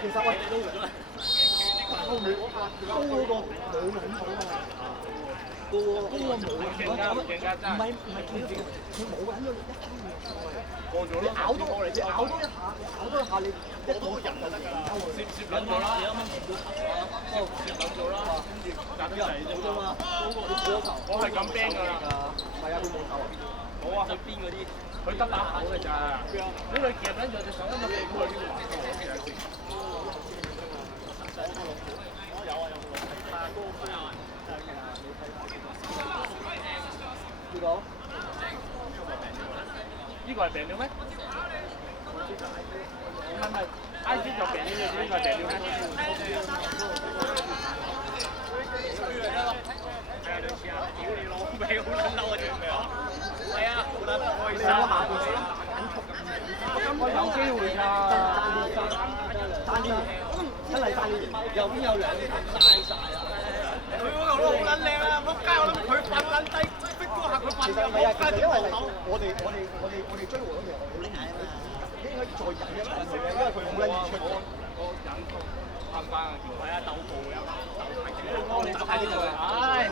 其實喂，高嗰個冇咁好啊！高個冇啊！唔係見到佢冇揾咗一分嘅，過咗啦！咬多一下，你一個人就攝撚咗啦！你啱啱見到攝撚咗啦，跟住隔咗嚟啫嘛！我係咁兵㗎啦！係啊，佢冇手啊！冇啊！佢邊嗰啲？佢得把口㗎咋？因為夾緊就隻手咁樣飛過去呢個環境，我其實係。有啊有啊！高飛啊！呢個？呢個係病了咩？唔係 I G 就病了嘅，呢個係病了咩？係啊，類似啊！屌你老味，好撚嬲啊！條命！係啊，好撚開心啊！我有機會㗎，爭啲，真係爭啲，右邊有兩球曬啊！佢嗰球都好撚靚啊！仆街，我諗佢瞓撚低，逼嗰下佢瞓㗎，仆街因為我哋追和嗰時候，我應該再忍一陣佢嘅，因為佢好撚易出嘅。我忍翻翻啊！係啊，鬥步嘅，你睇呢個唉，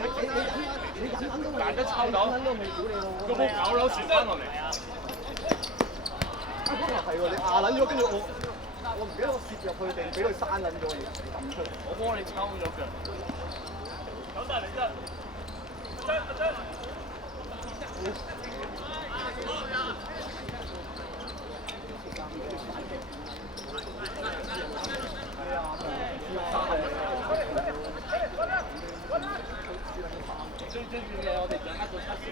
你忍都難得抽到，個波搞扭傳翻落嚟。嗰球係喎，你壓撚咗，跟住我唔記得我攝入去定俾佢閂撚咗而抌出。我幫你抽咗腳。咁大嚟啫！最主要嘅，我哋掌握到7時。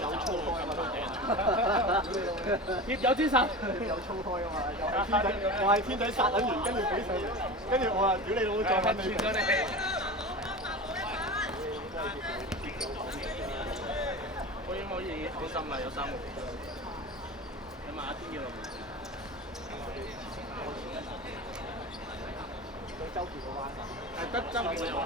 有粗開啊嘛，葉有之神，有粗開啊嘛，又係天仔，我係天仔殺撚完，跟住俾上嚟，跟住我話屌你老母再翻轉咗你。我已經可以放心啦，有3個。有馬天要落嚟。對周橋個彎係得周橋有。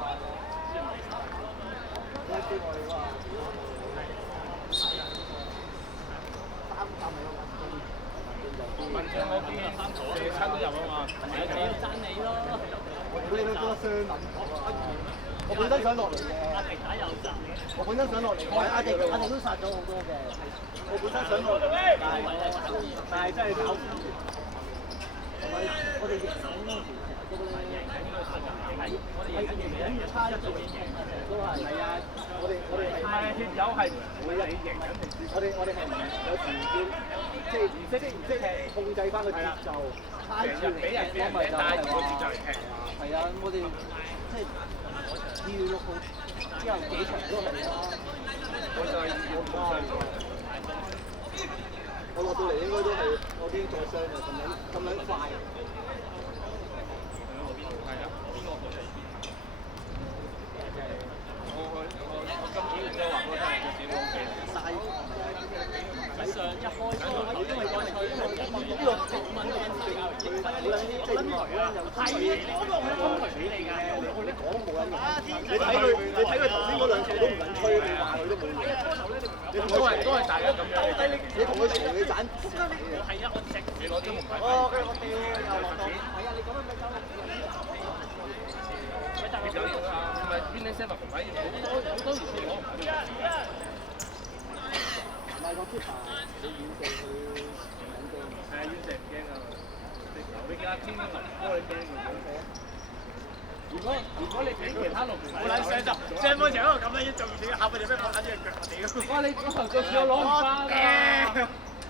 文章嗰邊借親都入啊嘛，你要爭你咯。我屌你都多雙撚我本身想落嚟嘅。阿迪打右閘。我本身想落嚟嘅。阿迪都殺咗好多嘅。我本身想落嚟，但係真係搞唔掂。同埋我哋贏緊嗰陣時，都咧係我哋贏緊差一做贏都係係啊！我哋係協友係唔會你贏緊定輸。我哋係有時要即係唔識控制翻個節奏，猜住嚟踢咯，咪就係個節奏嚟踢。係啊，我哋即係2月6號之後幾場都係啦。我就係2月6號。我落到嚟應該都係我已經中傷啦，咁樣快。係啊，邊個過嚟？我今年就話嗰陣係個點 OK。上一開波因為我哋呢個6蚊嘅比較熱，即係分渠啦，又係嗰個係分渠俾你㗎。你講都冇人用。你睇佢頭先嗰2球都唔撚吹，你話佢都冇用。都係大家咁樣。你同佢嘈你盞。係啊，我直你攞張紅牌。哦，跟住我掉又落到。係啊，你咁樣咪走啦。唔係邊啲 set 紅牌？好多年前攞紅牌。唔係個 keeper，你遠射佢唔驚。係啊，遠射唔驚啊！你見阿天林波你驚唔驚？如果你俾其他龍門，我撚上就上半場嗰個咁樣已經做唔掂，後半場咩放撚住腳屌！哇！你嗰球就算我攞唔翻啦！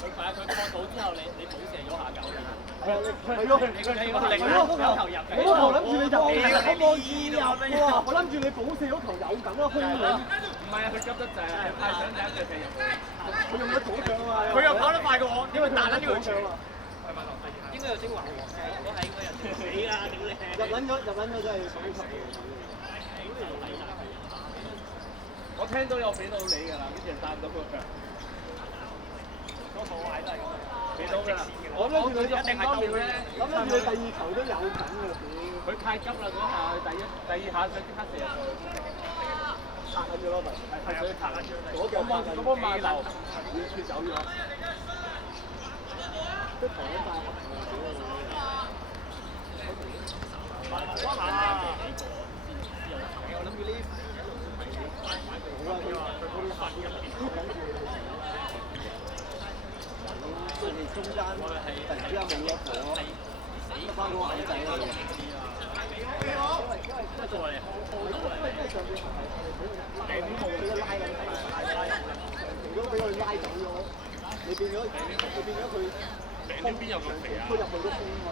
佢快佢破到之後，你補射咗下球㗎。係咯，你個力有球入嘅。我嗰球諗住你就我冇意入喎，我諗住你補射嗰球有咁啊，空嘅。唔係啊，佢急得滯啊，太想第一腳射入。佢用咗左腳啊嘛。佢又跑得快過我，因為大撚呢個場啊。應該有精華喎，我係應該有死啊！屌你！入撚咗真係爽級嘅。我聽到有俾到你㗎啦，跟住彈到個腳。多數位都係咁樣，俾到㗎啦。我諗住佢一定係鬥咧，諗住佢第2球都有緊㗎啦，屌！佢太急啦嗰下，第2下想即刻射入去。拍緊咗咯，咪係所以拍緊咗。嗰腳拍緊，嗰波慢流完全走咗。都頭咁大合我諗住呢好啊，佢啲發啲都講住佢哋中間突然之間冇咗火，得翻嗰個矮仔啦。因為作為上邊係俾佢拉緊，如果俾佢拉走咗，你變咗佢邊有咁肥啊？佢入去都空啊嘛。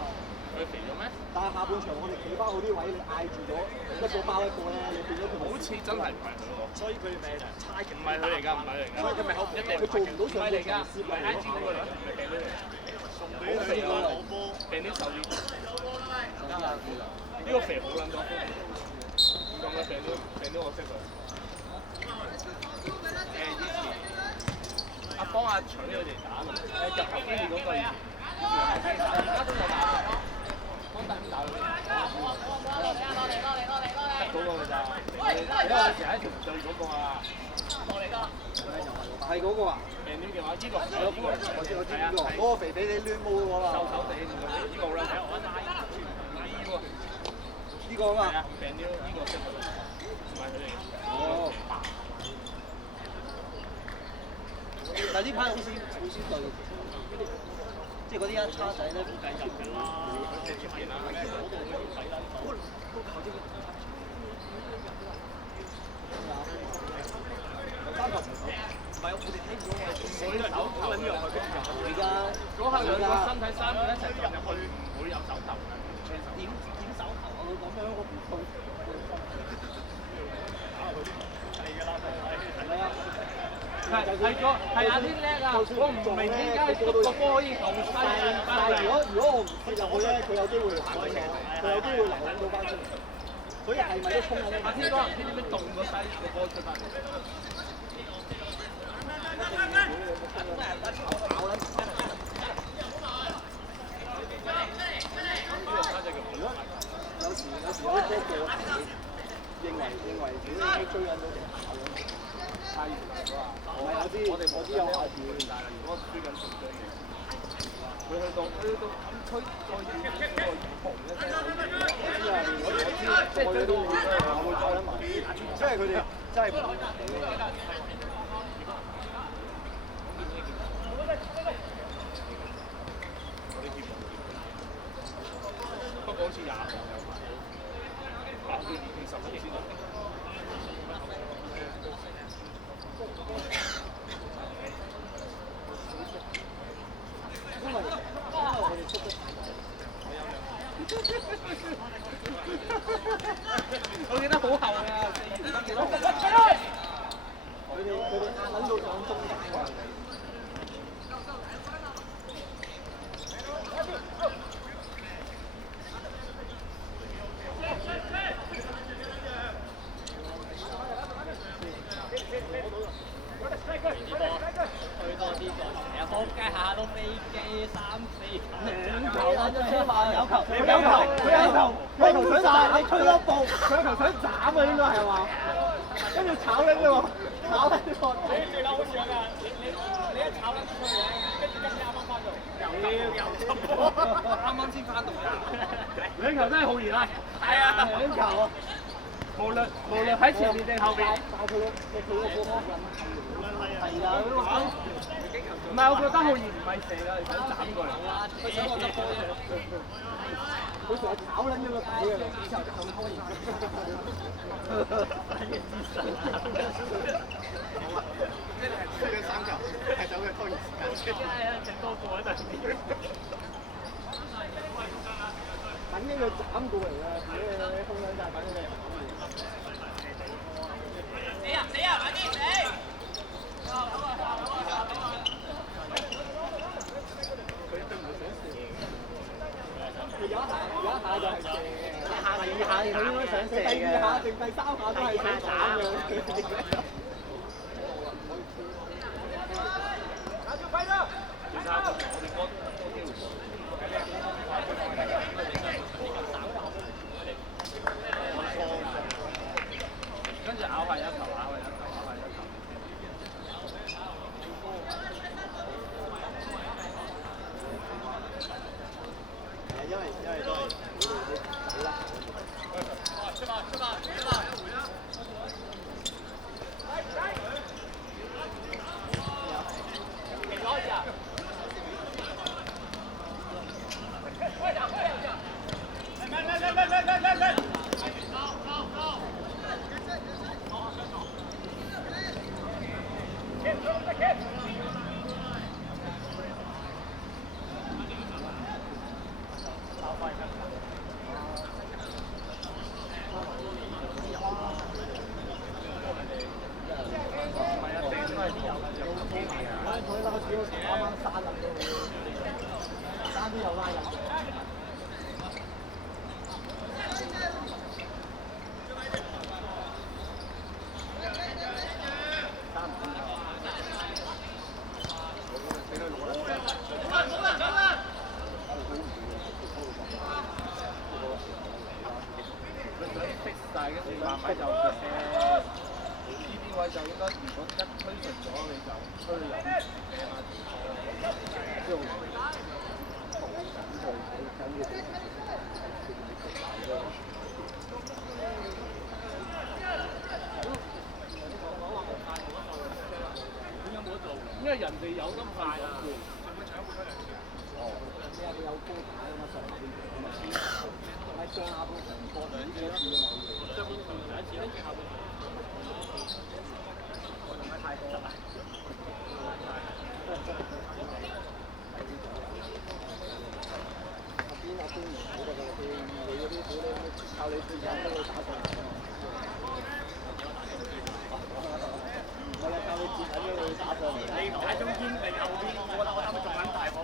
佢肥咗咩？但係下半場我哋企翻好啲位，你嗌住咗一個包一個咧，你變咗佢好似真係唔係佢喎。所以佢哋咪差勁。唔係佢嚟㗎，唔係佢嚟㗎。所以佢咪好一定佢做唔到上半場攝入嚟嗰個。好肥啊！病啲手啲。呢個肥好撚多。咁嘅病都我識佢。以前阿幫阿搶佢哋打嘛，入球機嗰個以前。而家都有打。幫大打嗰啲。嗰個㗎咋？因為我成日喺條隊嗰個啊。係嗰個啊？病啲嘅話，呢個我知呢個。嗰個肥肥哋攣毛嗰個。瘦瘦地呢個啦。呢個啊嘛。病啲呢個識佢，唔係佢哋。哦。但係呢排好少對，即係嗰啲一叉仔咧，估計入㗎啦。唔係我哋睇唔到我哋水都係手頭揾入去，而家嗰刻兩個身體三個一齊入去，唔會有手頭嘅。點手頭啊？咁樣我唔信。係㗎啦，係啊。係阿天叻啊！我唔明點解篤個波可以後低。但係如果我唔跌入去咧，佢有機會攔到我，佢有機會留到翻出嚟。所以係咪都衝緊咧？阿天哥唔知點樣動個低個波出翻嚟。有時啲波過認為自己追緊到條跑咁。太遠啦！我知有下次，但係如果追緊成追嘅，佢去到禁區再遠個紅一聲，因為我知再嗰啲我會再諗埋，即係佢哋真係唔不過好似20行有埋，8到20先有。因為我哋出得我記得好後㗎，4月幾多號啊？佢哋壓撚到上中間㗎。去多啲個，成日撲街下都飛機3-4球，兩咗車馬有球，佢有球想斬，你退多步，佢有球想斬啊應該係嘛？跟住炒你啫喎，炒你喎！你好似㗎，你一炒撚出去嘅，跟住啱啱翻到，又執波，啱啱先翻到㗎，兩球真係好熱啊！係啊，兩球，無論喺前面定後邊，但係佢個波係啊，唔係我覺得好熱，唔係射㗎，你想斬過嚟。佢想我執波啫。佢成日炒撚咗個底㗎，之後就咁拖延。好啊，呢係3球，係走嘅拖延時間。係啊，整多個喺度。等緊佢斬過嚟啊！你空兩陣等緊佢。死啊！快啲死！有一下就係射，第二下佢應該想射嘅，第2下定第3下都係想斬嘅。跟住咬下一球，咬下啱啱山入到，山都有拉入。但係跟住慢慢就呢啲位就應該，如果一推順咗你就推入即係因為人哋有咁快啊。即係佢有高打啊嘛，上下邊喺上下半場過兩次啊嘛。上半場第一次，跟住下半場。我同佢太多啦。阿邊唔好㗎，佢嗰啲股咧靠你最近都會打上嚟㗎嘛。我哋靠你接緊都會打上嚟。你唔睇中堅定後邊，我覺得我仲撚大鑊。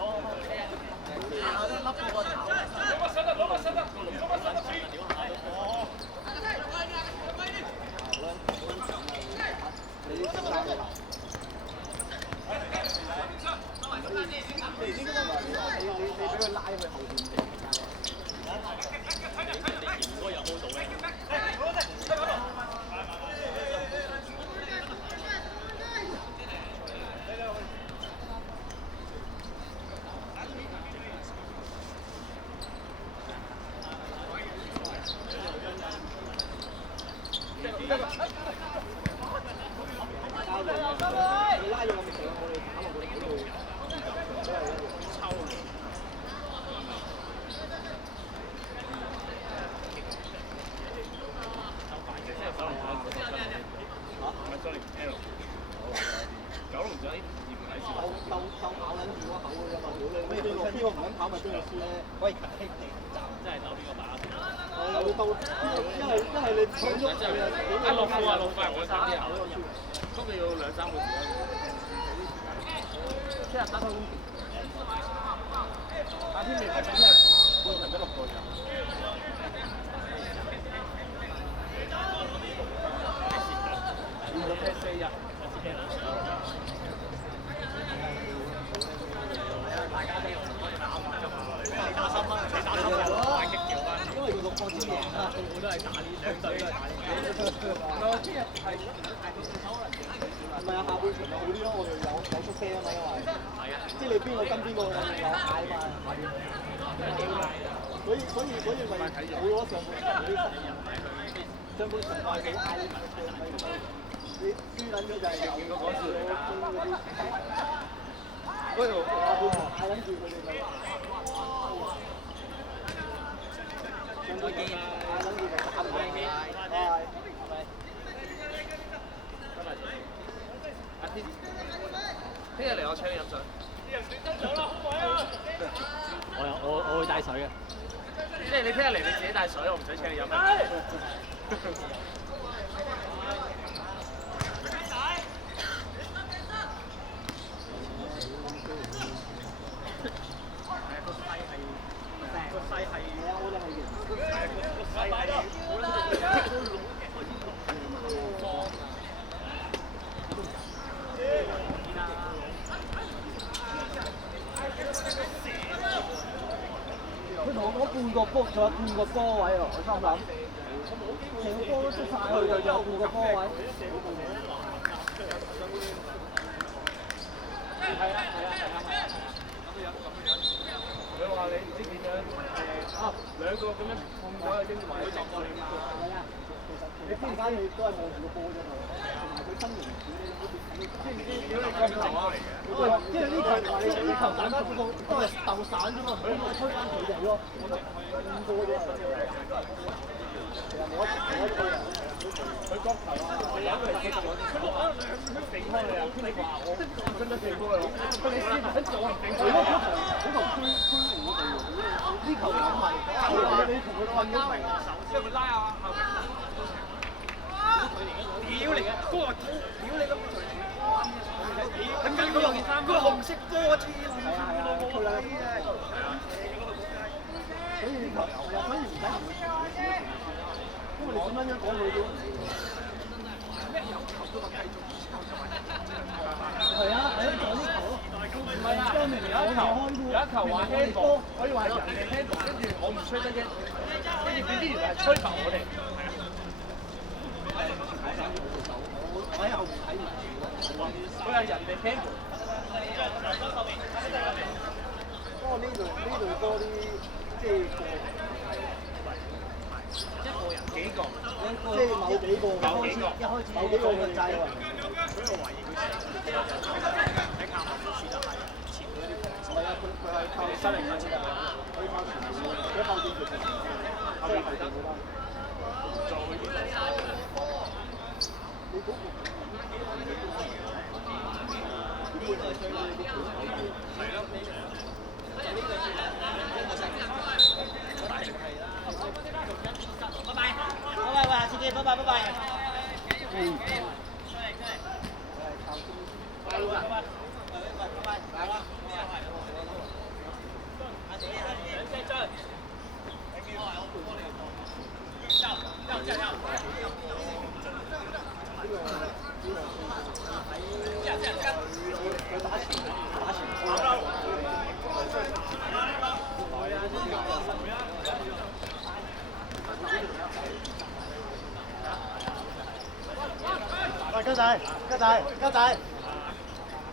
聽日嚟我請你飲水。我會帶水嘅。即係你聽日嚟你自己帶水，我唔使請你飲。佢同我講半個波，仲有半個波位喎，我心諗，成個波都出晒去㗎，仲有半個波位。係啊！佢話你唔知點樣兩個咁樣碰咗嘅英華都撞過你嘛？係啊，其實大家你都係望住個波啫嘛，同埋佢身形短，你知唔知屌你咁流啊？即係呢球大家都係鬥散啫嘛，唔好推翻佢哋咯。五個啫，其實冇得推啊！佢角球啊，佢有佢擊咗，佢頂開你啊！你話我真係頂開你，佢你先唔做啊！佢嗰球推我哋喎，呢球又唔係，你同佢困咗明，即係佢拉啊後面。屌嚟嘅，哥話屌你咁佢緊佢紅色波黐線，係啊，佢兩啲啫。所以唔使因為你點樣講佢都咩有球都話繼續係啊，講啲球咯。唔係啊，有一球話 handball， 可以話人哋 handball， 跟住我唔吹得啫，跟住點知原來係吹爆我哋。我喺後面睇唔住，佢係人哋 handball。不過呢隊多啲即係一個人幾個，即係某幾個一開始某幾個嘅制喎。所以我懷疑佢喺靠後面輸得係前嗰啲。唔係啊，佢係靠新嚟嘅啫，可以靠前面，佢後邊其實後邊係得好啦。做呢啲你嗰個點會係追呢啲係咯？拜拜，下次見，拜拜。嗯。拜拜。喂，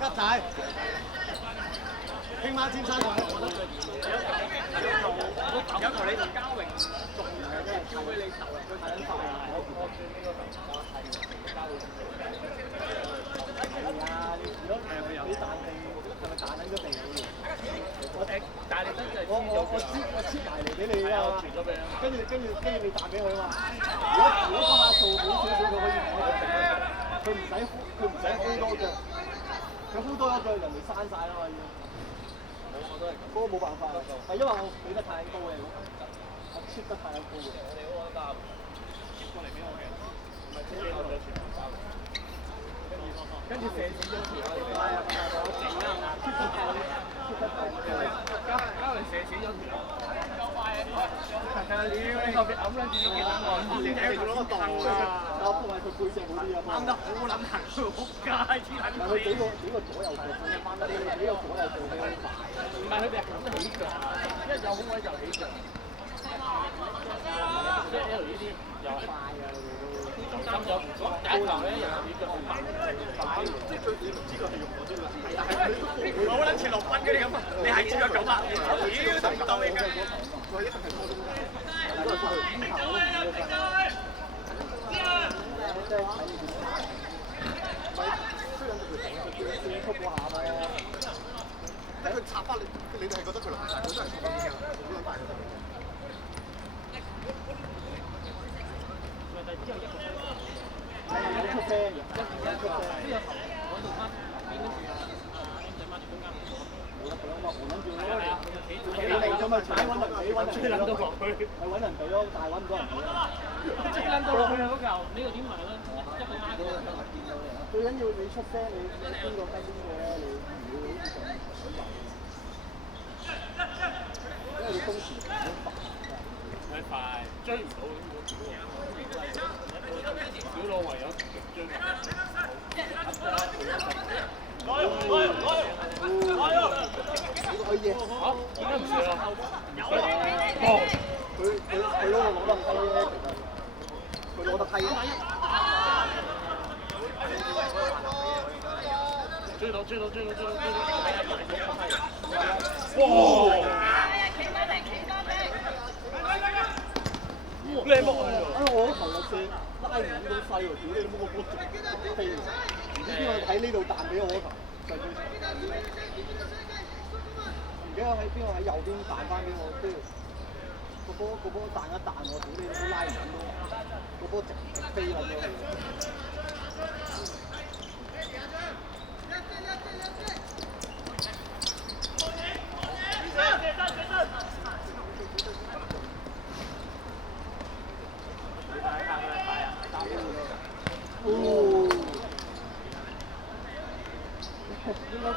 家仔，聽晚尖沙咀，有球你同嘉榮仲係真係靠你投入去睇緊快啊！我轉呢個球交到係啊！你如果係咪有啲彈地，係咪彈緊咗地？但係你真係我切埋嚟俾你啊！跟住你彈俾佢啊嘛！如果嗰下做好少少，佢可以佢唔使 hold 多腳，佢 hold 多一腳，人哋閂晒啦嘛要。我都係咁。嗰個冇辦法，係因為我俾得太高嘅，我切得太高嘅。我哋嗰個搭接過嚟俾我嘅，唔係車俾我嘅全部包。跟住射錢咗條，係啊，我整啊，切得太高，加嚟射錢咗條。係啊，你後邊揞撚住啲幾多個？你攞個檔啊！我幫埋佢背脊嗰啲啊！啱得好撚行，仆街黐撚線。佢幾個左右腳，翻得幾個左右腳比較快。唔係佢哋係咁起腳，一有空位就起腳。即係 L 呢啲又係快㗎，你哋都。中間有第一球咧，又係起腳好快。即係最你唔知佢係用嗰啲啦。係啊，好撚似6分嗰啲咁啊！你係接咗900，妖都唔到你㗎。佢一定係拖中間。但係佢邊球都唔要㗎。即係睇你點打。咪吹緊條繩，佢速嗰下咯。睇佢插翻你，你哋係覺得佢難，佢真係插翻嘅，好撚大嘅。出聲，一出聲。冇得佢啊嘛，冇撚住咯。你咁咪踩揾人俾咯，係揾人俾咯，但係揾唔到人俾。追撚到落去啊嗰球，呢個點埋咧？一個孖嘅。最緊要你出聲，你邊個跟邊個咧？你唔會好似咁因為你工時好煩。太快，追唔到咁小佬唯有追埋。來！可以。嚇？點解唔射啊？有啊！佢攞得低咧，其實佢攞得低。追到！哇！靚波啊！我嗰球又射拉唔到細喎，屌你老母個波直飛喎！唔知邊個喺呢度彈俾我嗰球，就最長。而家喺邊個喺右邊彈翻俾我，跟住個波彈一彈我，屌你都拉唔到，個波直飛撚咗去。應該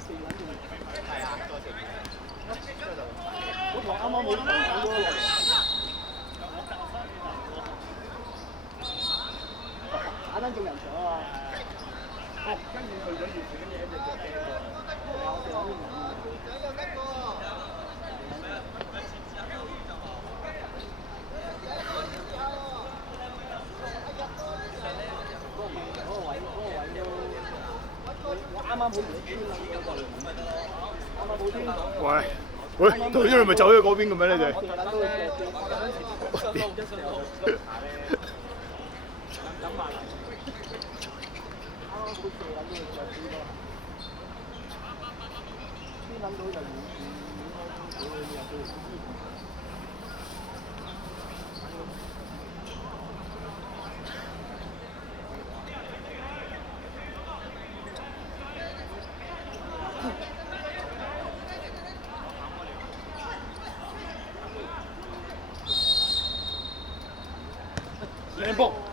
係啊，多謝。我同啱啱冇講嗰個嚟。打單眾人場啊！哦，跟住去咗熱水，跟住一隻腳驚喎。我哋諗緊。啱啱冇條村諗嗰個，啱啱冇村。喂喂，隊長咪走咗嗰邊嘅咩？你哋？靚波。